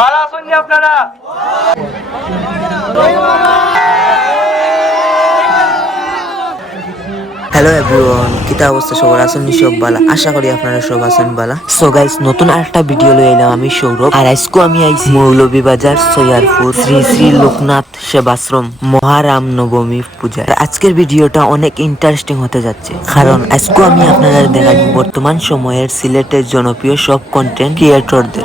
ভালো আছেন নি আপনারা। হ্যালো এভরিওয়ান কিতা অবস্থা সবার? আছেন সব বালা। আশা করি আপনারা সব আছেন বালা। সো গাইস নতুন আরেকটা ভিডিও লই এলাম আমি সৌরভ। আর আজকে আমি আইছি মৌলভীবাজার সৈয়ারপুর শ্রী শ্রী লোকনাথ সেবাশ্রম মহারাম নবমী পূজা আজকের ভিডিওটা অনেক ইন্টারেস্টিং হতে যাচ্ছে। কারণ আজকে আমি আপনারা দেখাই বর্তমান সময়ের সিলেটের জনপ্রিয় সব কন্টেন্ট ক্রিয়েটরদের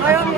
I am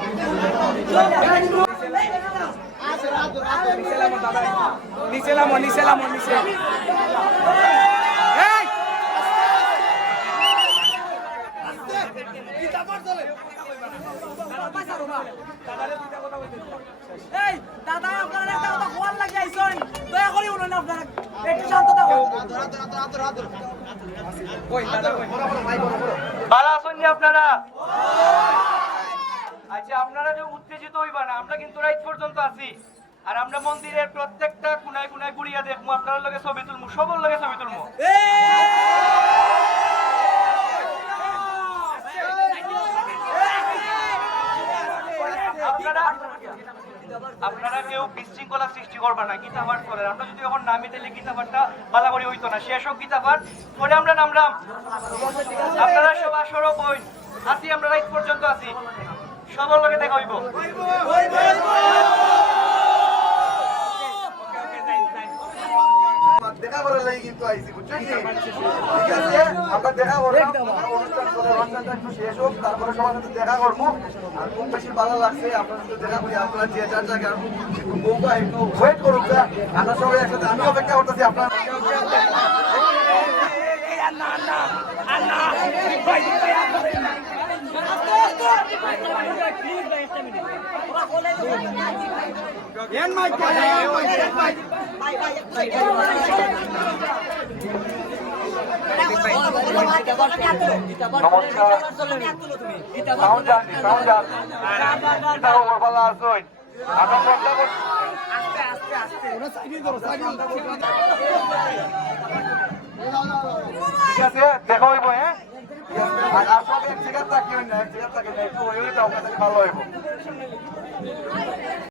নিচে নামো নিচে এই! এই, দাদা, আপনারা একটা কথা লাগি দয়া করে উনুন আপনারা একটু শান্ত থাকুন ভালো আছেন আপনারা? আচ্ছা আপনারা যে উত্তেজিত হইবা না, আমরা কিন্তু রাইট পর্যন্ত আছি। আর আমরা মন্দিরের প্রত্যেকটা কোনায় কোনায় গুড়িয়া দেখব, আপনার লগে ছবি তুলবো, সবর লগে ছবি তুলবো। আপনারা কেউ বিশৃঙ্খলা সৃষ্টি করবা না গীতা পাঠ করেন। আমরা যদি এখন নামি দিলে গীতা পাঠটা বালাবাড়ি হইতো না। শেষ হোক গীতা পাঠ পরে আমরা নামলাম। আপনারা সব আসর বই আসি আমরা রাইট পর্যন্ত আছি। সবার লগে দেখা হইব দেখা করার লাগি কিন্তু আইছি বুঝছেন কি? ঠিক দেখা করলাম অনুষ্ঠান অনুষ্ঠানটা একটু শেষ হোক তারপরে সবার সাথে দেখা করব আর খুব বেশি ভালো লাগছে আপনার দেখা করি আপনারা যে যার জায়গায় বউকা একটু ওয়েট করুক। আমরা সবাই একসাথে আমি অপেক্ষা করতেছি আপনার নমস্কার সাউন্ড ঠিক আছে দেখা হইব হ্যাঁ আর আপনাদের এক জায়গায় তাকিয়ে না এক জায়গায় তাকিয়ে না একটু হইলে তো আপনাদের ভালো হইব